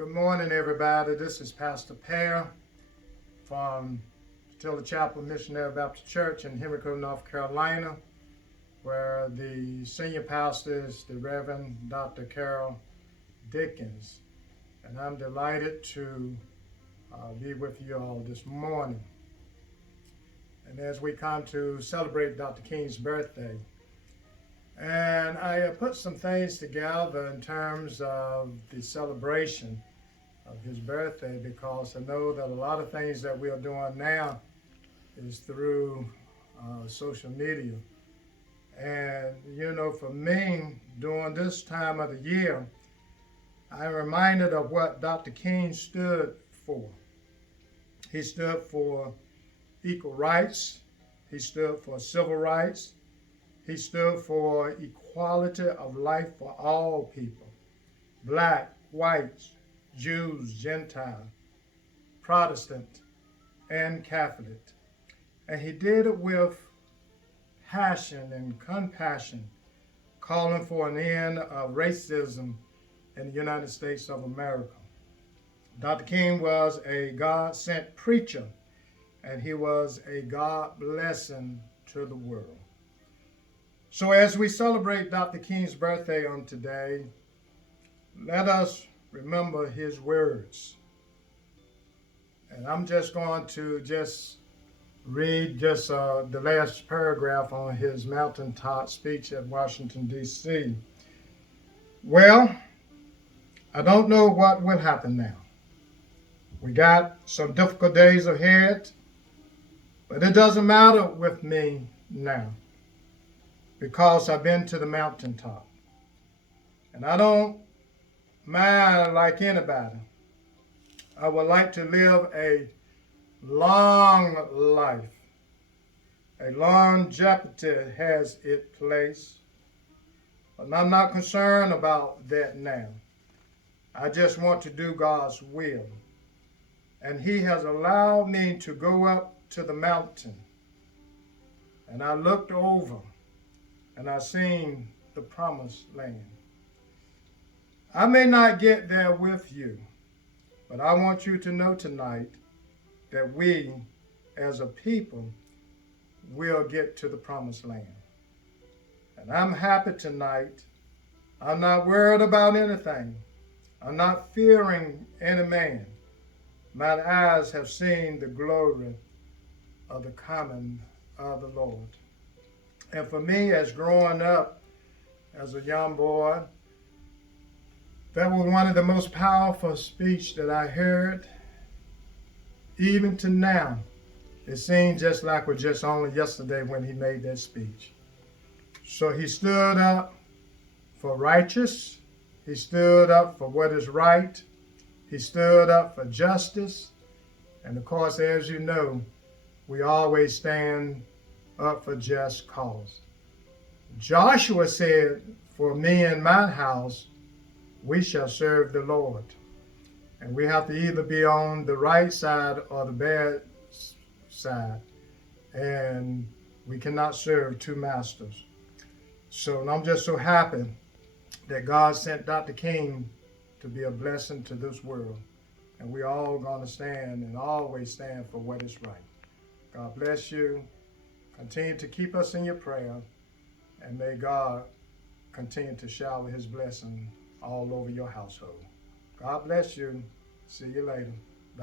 Good morning, everybody. This is Pastor Pear from Tilda Chapel Missionary Baptist Church in Henrico, North Carolina, where the senior pastor is the Reverend Dr. Carol Dickens. And I'm delighted to be with you all this morning. And as we come to celebrate Dr. King's birthday, and I put some things together in terms of the celebration of his birthday, because I know that a lot of things that we are doing now is through social media. And you know, for me, during this time of the year, I'm reminded of what Dr. King stood for. He stood for equal rights. He stood for civil rights. He stood for equality of life for all people, black, whites, Jews, Gentile, Protestant, and Catholic. And he did it with passion and compassion, calling for an end of racism in the United States of America. Dr. King was a God-sent preacher, and he was a God blessing to the world. So as we celebrate Dr. King's birthday on today, let us remember his words. And I'm just going to read the last paragraph on his mountaintop speech at Washington, D.C. Well, I don't know what will happen now. We got some difficult days ahead, but it doesn't matter with me now, because I've been to the mountaintop. And I don't mind like anybody. I would like to live a long life. A longevity has its place. But I'm not concerned about that now. I just want to do God's will. And he has allowed me to go up to the mountain. And I looked over and I seen the promised land. I may not get there with you, but I want you to know tonight that we, as a people, will get to the promised land. And I'm happy tonight. I'm not worried about anything. I'm not fearing any man. My eyes have seen the glory of the coming of the Lord. And for me, as growing up as a young boy, that was one of the most powerful speeches that I heard. Even to now, it seems just like it was just only yesterday when he made that speech. So he stood up for righteous. He stood up for what is right. He stood up for justice. And of course, as you know, we always stand up for just cause. Joshua said, "For me and my house, we shall serve the Lord." And we have to either be on the right side or the bad side. And we cannot serve two masters. So I'm just so happy that God sent Dr. King to be a blessing to this world. And we're all going to stand and always stand for what is right. God bless you. Continue to keep us in your prayer. And may God continue to shower his blessing all over your household. God bless you. See you later.